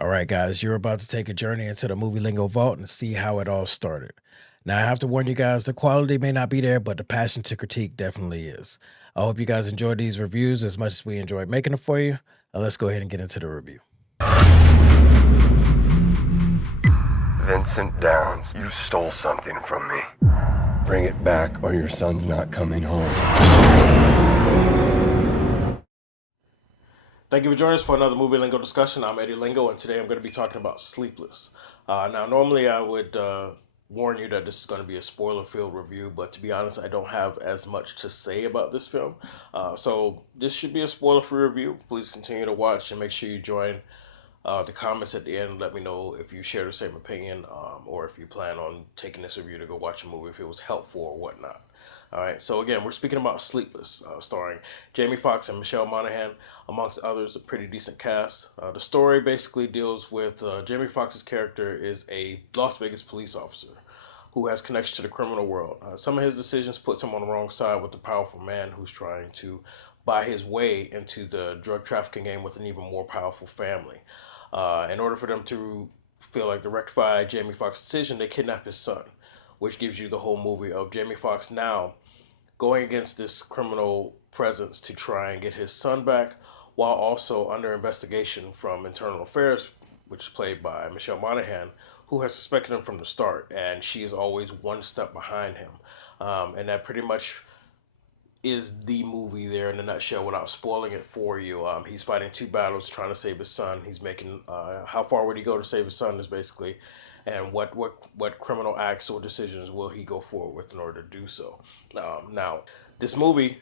All right, guys, you're about to take a journey into the Movie Lingo vault and see how it all started. Now, I have to warn you guys, the quality may not be there, but the passion to critique definitely is. I hope you guys enjoyed these reviews as much as we enjoyed making them for you. Let's go ahead and get into the review. Vincent Downs, you stole something from me. Bring it back or your son's not coming home. Thank you for joining us for another Movie Lingo discussion. I'm Eddie Lingo, and today I'm going to be talking about Sleepless. Now, normally I would warn you that this is going to be a spoiler-filled review, but to be honest, I don't have as much to say about this film. So this should be a spoiler-free review. Please continue to watch and make sure you join the comments at the end. Let me know if you share the same opinion or if you plan on taking this review to go watch a movie, if it was helpful or whatnot. All right, so again, we're speaking about Sleepless, starring Jamie Foxx and Michelle Monaghan, amongst others, a pretty decent cast. The story basically deals with Jamie Foxx's character is a Las Vegas police officer who has connection to the criminal world. Some of his decisions puts him on the wrong side with the powerful man who's trying to buy his way into the drug trafficking game with an even more powerful family. In order for them to feel like to rectify Jamie Foxx's decision, they kidnap his son, which gives you the whole movie of Jamie Foxx now going against this criminal presence to try and get his son back, while also under investigation from Internal Affairs, which is played by Michelle Monaghan, who has suspected him from the start, and she is always one step behind him. And that pretty much is the movie there in a nutshell without spoiling it for you. He's fighting two battles trying to save his son. He's making how far would he go to save his son is basically, and what criminal acts or decisions will he go forward with in order to do so. Now, this movie,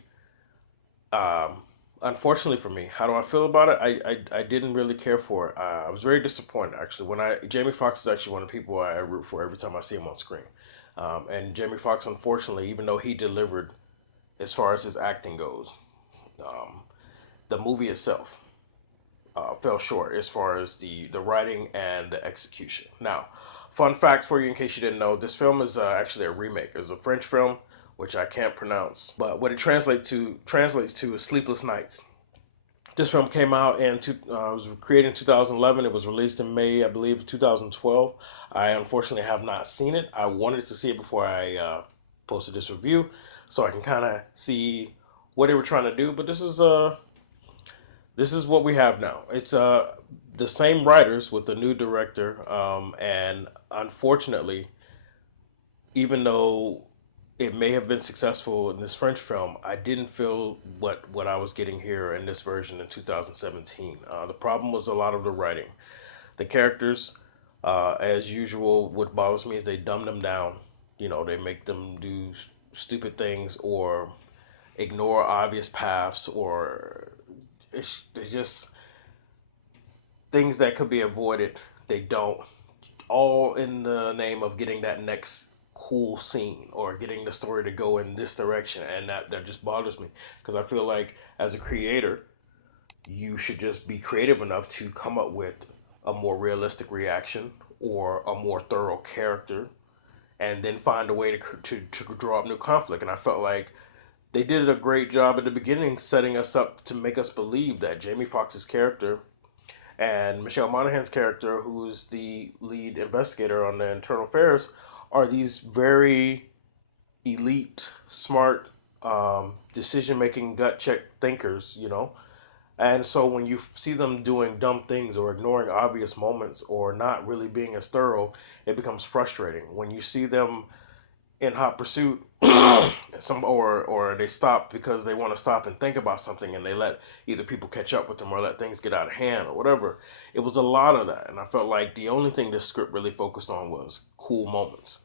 unfortunately for me, how do I feel about it? I didn't really care for it. I was very disappointed actually. Jamie Foxx is actually one of the people I root for every time I see him on screen. And Jamie Foxx, unfortunately, even though he delivered as far as his acting goes, the movie itself fell short as far as the writing and the execution. Now, fun fact for you in case you didn't know, this film is actually a remake. It's a French film, which I can't pronounce, but what it translates to is Sleepless Nights. This film came out was created in 2011. It was released in May, I believe, 2012. I unfortunately have not seen it. I wanted to see it before I posted this review, so I can kind of see what they were trying to do. But this is what we have now. It's the same writers with the new director, and unfortunately, even though it may have been successful in this French film, I didn't feel what I was getting here in this version in 2017. The problem was a lot of the writing. The characters, as usual, what bothers me is they dumb them down. You know, they make them do stupid things or ignore obvious paths, or it's just things that could be avoided. They don't. All in the name of getting that next cool scene or getting the story to go in this direction, and that just bothers me because I feel like as a creator, you should just be creative enough to come up with a more realistic reaction or a more thorough character, and then find a way to draw up new conflict. And I felt like they did a great job at the beginning setting us up to make us believe that Jamie Foxx's character and Michelle Monaghan's character, who's the lead investigator on the Internal Affairs, are these very elite, smart, decision-making, gut-check thinkers, you know? And so when you see them doing dumb things or ignoring obvious moments or not really being as thorough, it becomes frustrating. When you see them in hot pursuit, or they stop because they want to stop and think about something, and they let either people catch up with them or let things get out of hand or whatever. It was a lot of that, and I felt like the only thing this script really focused on was cool moments.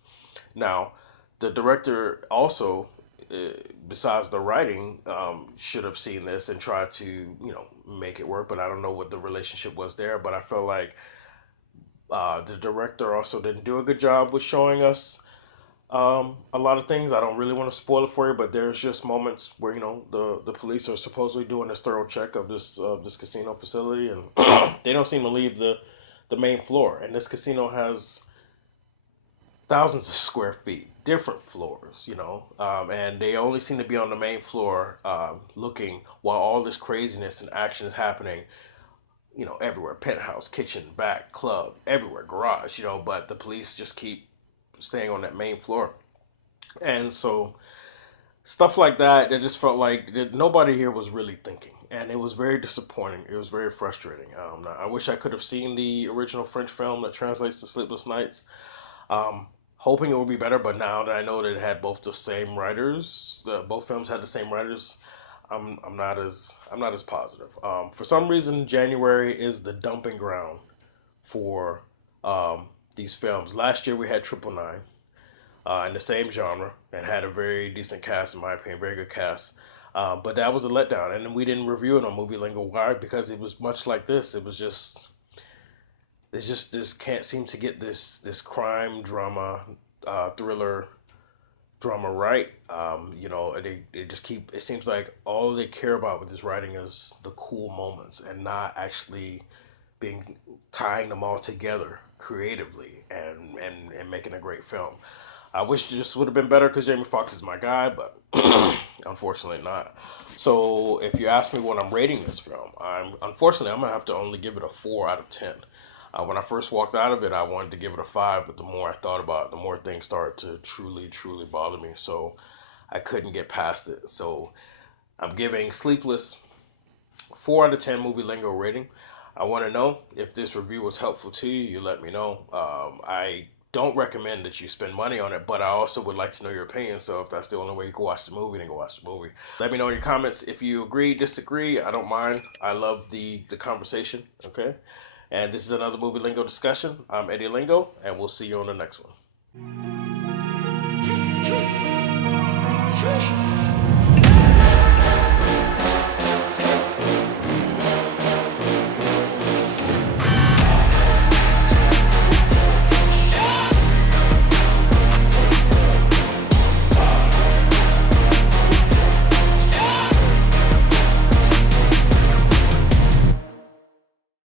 Now, the director also, besides the writing, should have seen this and tried to make it work. But I don't know what the relationship was there. But I felt like the director also didn't do a good job with showing us a lot of things. I don't really want to spoil it for you, but there's just moments where the police are supposedly doing this thorough check of this casino facility, and they don't seem to leave the main floor. And this casino has thousands of square feet, different floors, and they only seem to be on the main floor looking while all this craziness and action is happening everywhere, penthouse, kitchen, back, club, everywhere, garage, but the police just keep staying on that main floor. And so stuff like that, it just felt like nobody here was really thinking. And it was very disappointing. It was very frustrating. I wish I could have seen the original French film that translates to Sleepless Nights. Um, Hoping it would be better, but now that I know that it had both the same writers, both films had the same writers, I'm not as positive. For some reason, January is the dumping ground for these films. Last year we had Triple Nine in the same genre and had a very decent cast, in my opinion, very good cast. But that was a letdown, and we didn't review it on Movie Lingo. Why? Because it was much like this. It was just it's just this can't seem to get this crime drama, thriller drama right. They just keep. It seems like all they care about with this writing is the cool moments and not actually being tying them all together creatively and making a great film. I wish this would have been better because Jamie Foxx is my guy, but unfortunately not. So if you ask me what I'm rating this film, I'm gonna have to only give it a 4 out of 10. When I first walked out of it, I wanted to give it a 5, but the more I thought about it, the more things started to truly, truly bother me. So I couldn't get past it. So I'm giving Sleepless 4 out of 10 movie lingo rating. I want to know if this review was helpful to you. You let me know. I don't recommend that you spend money on it, but I also would like to know your opinion. So if that's the only way you can watch the movie, then go watch the movie. Let me know in your comments if you agree, disagree. I don't mind. I love the conversation. Okay. And this is another Movie Lingo discussion. I'm Eddie Lingo, and we'll see you on the next one.